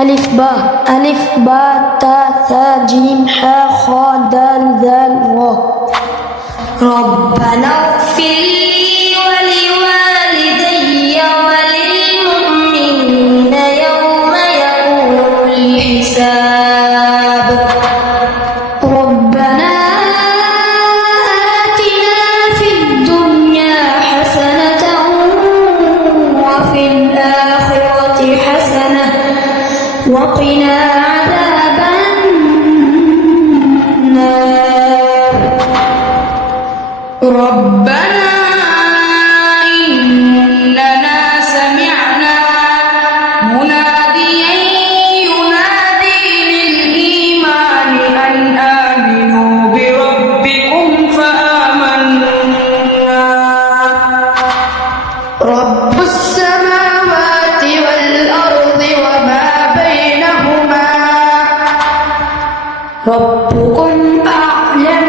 ألف باء تاء ثاء جيم حاء خاء دال ذال راء. ربنا اغفر لي ولوالدي وللمؤمنين يوم يقوم الحساب. ربنا آتنا في الدنيا حسنة وفي الآخرة حسنة وقنا عذاب النار. ربنا إننا سمعنا مناديا ينادي للإيمان أن آمنوا بربكم فآمنا. رب السماوات والأرض وما بينهما ربكم أعلم